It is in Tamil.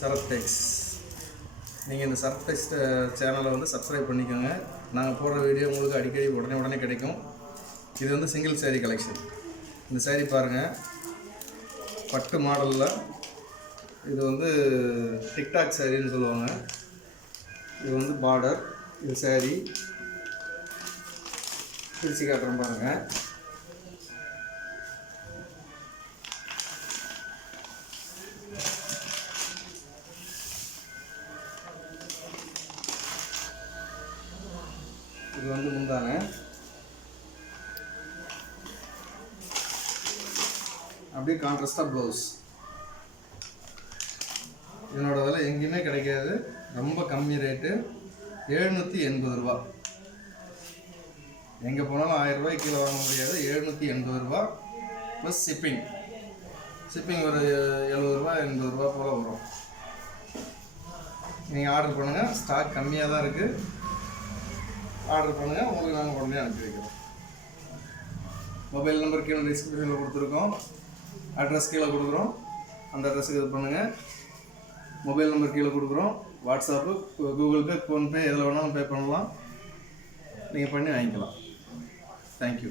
சரத் டெக்ஸ். நீங்கள் இந்த சரத் டெக்ஸ் சேனலை வந்து சப்ஸ்கிரைப் பண்ணிக்கோங்க. நாங்கள் போடுற வீடியோ உங்களுக்கு அடிக்கடி உடனே கிடைக்கும். இது வந்து சிங்கிள் சேரீ கலெக்ஷன். இந்த சேரீ பாருங்கள், பட்டு மாடலில். இது வந்து டிக்டாக் சேரீன்னு சொல்லுவாங்க. இது வந்து பார்டர், இது சேரீ பிரித்து காட்டுறோம் பாருங்கள். இது வந்து முந்தான. அப்படியே கான்ட்ராஸ்டாக ப்ளவுஸ். இதனோட விலை எங்கேயுமே கிடைக்காது, ரொம்ப கம்மி ரேட்டு, 780 ரூபா. எங்கே போனாலும் 1000 ரூபாய்க்கு கீழே வாங்க முடியாது. 780 ரூபா ப்ளஸ் ஷிப்பிங் ஒரு 70 ரூபா 80 ரூபா போல் வரும். நீங்கள் ஆர்டர் பண்ணுங்கள், ஸ்டாக் கம்மியாக தான் இருக்குது. ஆர்டர் பண்ணுங்கள், உங்களுக்கு நாங்கள் உடனே அனுப்பி வைக்கிறோம். மொபைல் நம்பர் கீழே டிஸ்கிரிப்ஷனில் கொடுத்துருக்கோம், அட்ரஸ் கீழே கொடுக்குறோம். அந்த அட்ரஸுக்கு இது பண்ணுங்கள். மொபைல் நம்பர் கீழே கொடுக்குறோம். வாட்ஸ்அப்பு, கூகுள் பே, ஃபோன்பே எதில் வேணாலும் பே பண்ணலாம். நீங்கள் பண்ணி வாங்கிக்கலாம். தேங்க்யூ.